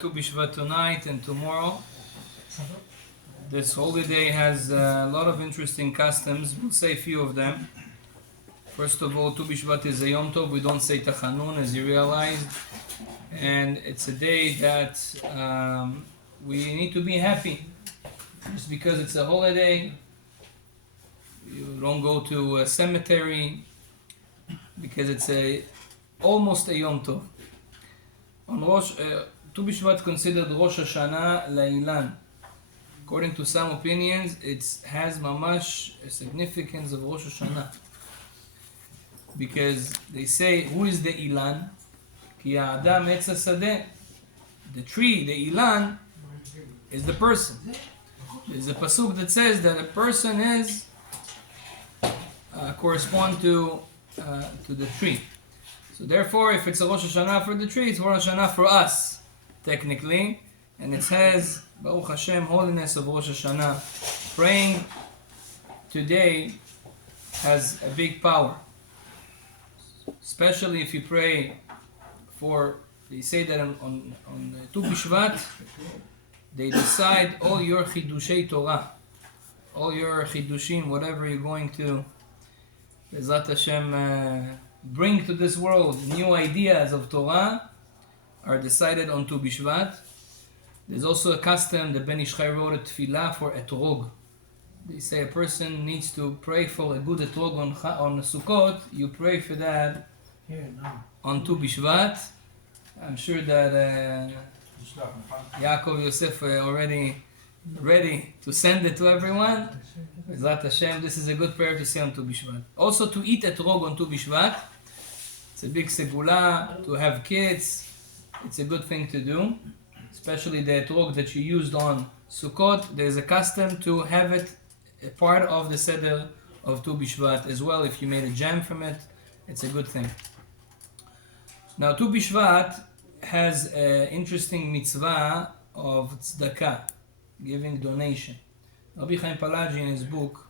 To biShvat tonight and tomorrow. This holiday has a lot of interesting customs. We'll say a few of them. First of all, Tu biShvat is a Yom Tov. We don't say Tachanun, as you realized. And it's a day that we need to be happy. Just because it's a holiday, you don't go to a cemetery because it's almost a Yom Tov. On Tu biShvat considered Rosh Hashanah La'ilan. According to some opinions, it has mamash a significance of Rosh Hashanah. Because they say, who is the Ilan? Ki ha'adam etz hasadeh. The tree, the Ilan, is the person. There's a pasuk that says that a person is correspond to the tree. So therefore, if it's a Rosh Hashanah for the tree, it's Rosh Hashanah for us, technically. And it says, Baruch Hashem, holiness of Rosh Hashanah. Praying today has a big power. Especially if you pray for, they say that on Tu biShvat, they decide all your chidushei Torah, all your chidushim, whatever you're going to, Bezat Hashem, bring to this world, new ideas of Torah, are decided on Tu biShvat. There's also a custom, the Ben Ish Chai wrote a tefillah for etrog. They say a person needs to pray for a good etrog on Sukkot. You pray for that on Tu biShvat. I'm sure that Yakobov Yosef already ready to send it to everyone. Bezat Hashem, this is a good prayer to say on Tu biShvat. Also to eat etrog on Tu biShvat. It's a big segula, to have kids. It's a good thing to do. Especially the etrog that you used on Sukkot. There's a custom to have it a part of the seder of Tu biShvat as well. If you made a jam from it, it's a good thing. Now Tu biShvat has an interesting mitzvah of tzedakah, giving donation. Rabbi Chaim Palaji in his book,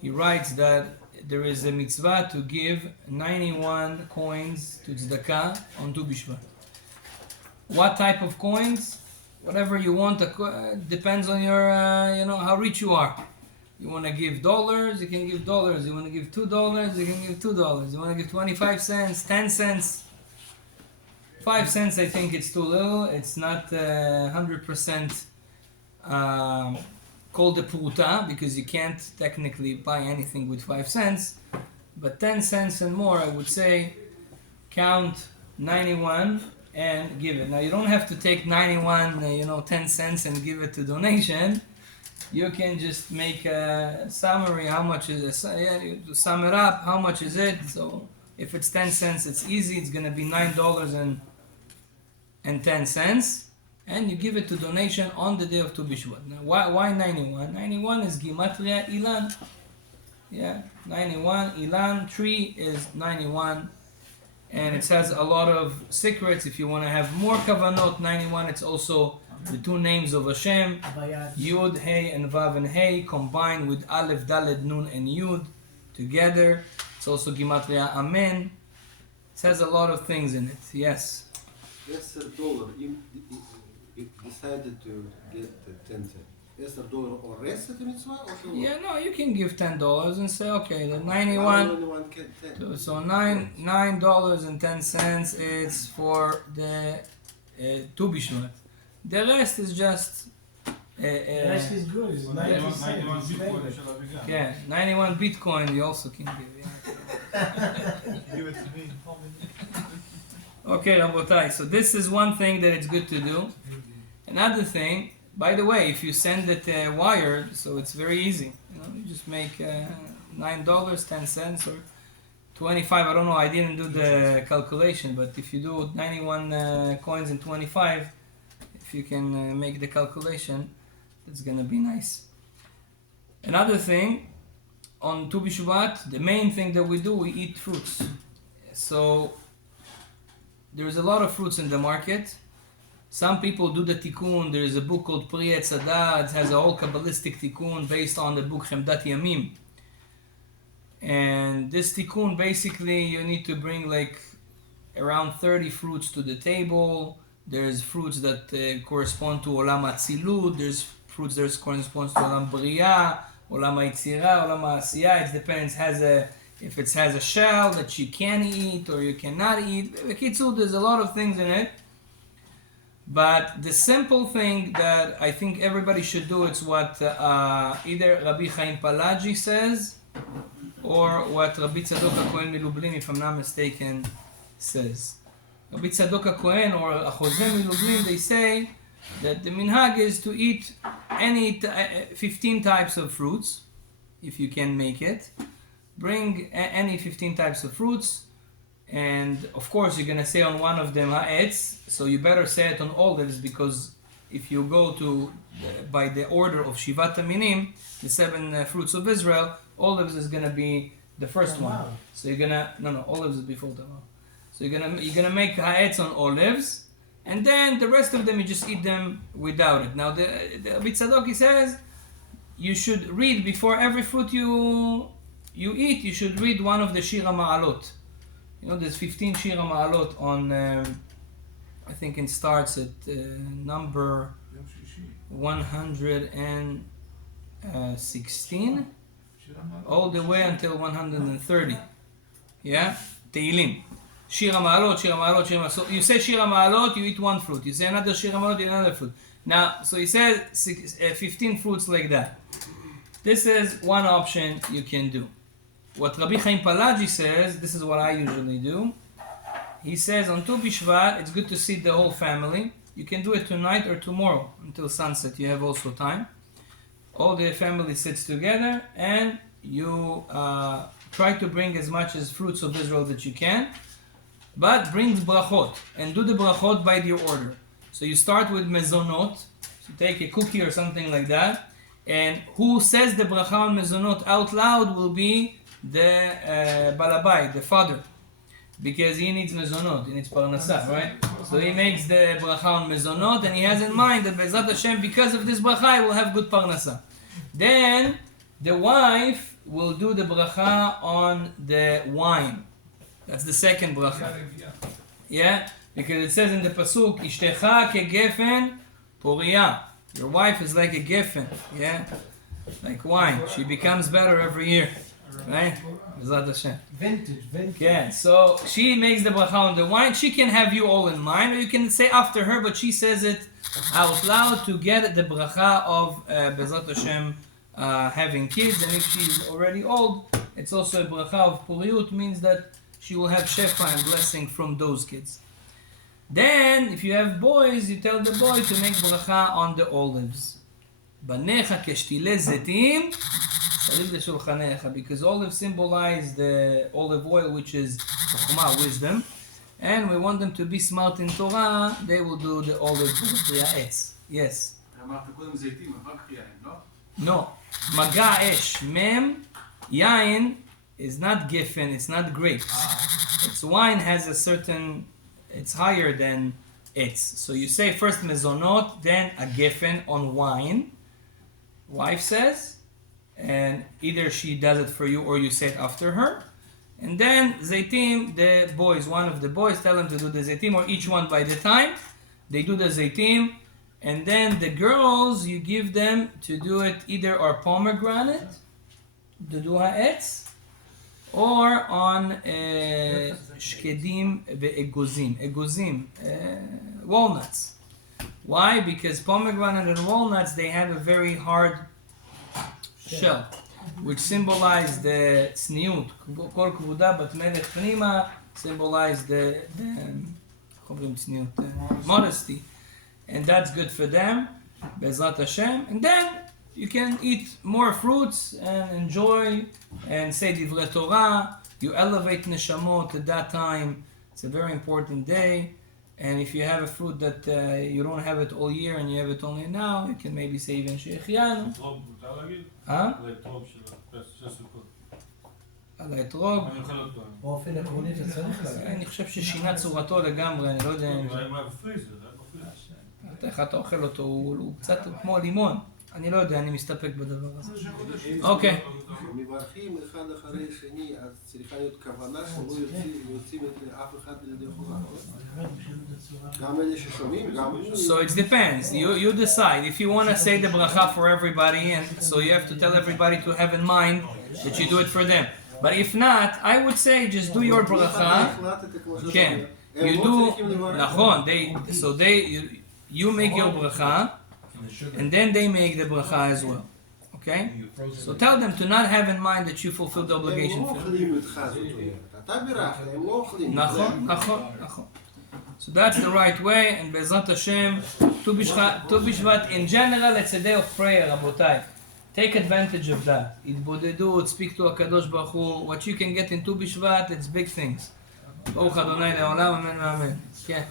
he writes that there is a mitzvah to give 91 coins to tzedakah on Tu biShvat. What type of coins? Whatever you want, depends on your, how rich you are. You want to give dollars, you can give dollars. You want to give $2, you can give $2. You want to give 25 cents, 10 cents. 5 cents, I think it's too little. It's not 100% called a pruta, because you can't technically buy anything with 5 cents. But 10 cents and more, I would say, count 91 and give it. Now you don't have to take 91, 10 cents and give it to donation. You can just make a summary, how much is it, you sum it up, how much is it. So if it's 10 cents, it's easy, it's going to be $9.10, and you give it to donation on the day of Tu biShvat. Now why 91? 91 is Gimatria Ilan. Yeah, 91, Ilan, tree is 91. And it has a lot of secrets. If you want to have more kavanot, 91, it's also the two names of Hashem, Yud, Hey, and Vav and Hey, combined with Aleph, Daled, Nun, and Yud together. It's also Gimatria Amen. It has a lot of things in it. Yes? Yes, $1. You decided to get 10 cents. Yes, $1 or rest of the mitzvah? Yeah, no, you can give $10 and say, okay, the 91. So $9.10 is for the Tu biShvat. The rest is just. The rest is good. It's 91 Bitcoin. Yeah, 91 Bitcoin you also can give. Yeah. Give it to me. Okay, Rabotai. So this is one thing that it's good to do. Another thing, by the way, if you send it wired, so it's very easy. You just make $9, 10 cents, or 25. I don't know. I didn't do the calculation, but if you do 91 coins and 25, if you can make the calculation, it's gonna be nice. Another thing, on Tu biShvat, the main thing that we do, we eat fruits. So there's a lot of fruits in the market. Some people do the tikkun. There is a book called Pri Etz Hadat. It has a whole Kabbalistic tikkun based on the book Chemdat Yamim. And this tikkun, basically, you need to bring like around 30 fruits to the table, There's fruits that correspond to Olam Atzilut. There's fruits that correspond to Olam Bria, Olam Yitzira, Olam Asiya. It depends if it has a shell that you can eat or you cannot eat. B'kitzur, there's a lot of things in it. But the simple thing that I think everybody should do, it's what either Rabbi Chaim Palaji says or what Rabbi Tzadok HaKohen Milublin, if I'm not mistaken, says. Rabbi Tzadok HaKohen or Achozeh Milublin, they say that the minhag is to eat any 15 types of fruits, if you can make it. Bring any 15 types of fruits, and of course you're going to say on one of them ha'etz, so you better say it on olives, because if you go to by the order of Shivat HaMinim, the 7 fruits of Israel, olives is going to be the first one. So you're going to, olives is before Tamar. So you're gonna make ha'etz on olives, and then the rest of them you just eat them without it. Now the Rabbi Tzadok, he says you should read before every fruit you eat. You should read one of the Shira Ma'alot. There's 15 Shira Ma'alot on. I think it starts at number 116 all the way until 130. Yeah, Teilim. Shira Ma'alot, Shira Ma'alot, Shira Ma'alot. So you say Shira Ma'alot, you eat one fruit. You say another Shira Ma'alot, you eat another fruit. Now, so he says 15 fruits like that. This is one option you can do. What Rabbi Chaim Palaji says, this is what I usually do. He says on Tu biShvat, it's good to seat the whole family. You can do it tonight or tomorrow until sunset. You have also time. All the family sits together and you try to bring as much as fruits of Israel that you can. But bring brachot and do the brachot by your order. So you start with mezonot. So take a cookie or something like that. And who says the bracha on mezonot out loud will be the balabai, the father. Because he needs mezonot, he needs parnasah, right? So he makes the bracha on mezonot and he has in mind that Be'ezrat Hashem, because of this bracha, he will have good parnasah. Then the wife will do the bracha on the wine. That's the second bracha. Yeah? Because it says in the pasuk, Ishtecha kegefen poriya. Your wife is like a gefen. Yeah? Like wine. She becomes better every year. Right? Be'ezrat Hashem. Vintage. Yeah, so she makes the bracha on the wine. She can have you all in mind, or you can say after her, but she says it out loud to get the bracha of Be'ezrat Hashem having kids. And if she's already old, it's also a bracha of puriyut, means that she will have shefa and blessing from those kids. Then, if you have boys, you tell the boy to make bracha on the olives. Banecha keshtile zetim, salil shulchanecha, because olives symbolize the olive oil, which is chokhmah, wisdom, and we want them to be smart in Torah. They will do the olive etz. Yes. No. Maga esh mem yain is not gefen, it's not grapes. It's wine has a certain, it's higher than etz. So you say first mezonot, then a gefen on wine. Wife says, and either she does it for you or you say it after her. And then zaitim, the boys, one of the boys, tell them to do the zaitim, or each one by the time. They do the zaitim, and then the girls, you give them to do it either on pomegranate, to do ha'etz, or on shkedim ve'egozim. Egozim, walnuts. Why? Because pomegranate and walnuts, they have a very hard shell, which symbolize the tzniut. Kol kvuda bat melech pnima symbolize the modesty. And that's good for them, Be'ezrat Hashem. And then you can eat more fruits and enjoy and say Divrei Torah. You elevate neshamot at that time. It's a very important day. And if you have a fruit that you don't have it all year and you have it only now, you can maybe say even Shechianu. על האתרוג. באופן עקרוני זה צריך להגיד. אני חושב ששינה צורתו לגמרי, אני לא יודע אם... איך אתה אוכל אותו, הוא קצת כמו לימון. אני לא יודע, אני מסתפק בדבר הזה. אוקיי. מברכים אחד אחרי שני, אז צריכה להיות כוונה שלא יוצאים את אף אחד לידי חובה. גם אלה ששומעים, גם הוא... So it depends. You decide. If you want to say the bracha for everybody, and so you have to tell everybody to have in mind that you do it for them. But if not, I would say just do your bracha. כן. You do, נכון, you make your bracha, and then they make the bracha as well. Okay? So tell them to not have in mind that you fulfilled the obligation. נכון. So that's the right way, and Be'ezrat Hashem, Tu biShvat in general, it's a day of prayer, רבותיי. Take advantage of that. התבודדות, speak to HaKadosh Baruch Hu. What you can get in Tu biShvat, it's big things. ברוך ה' לעולם, אמן ואמן. כן.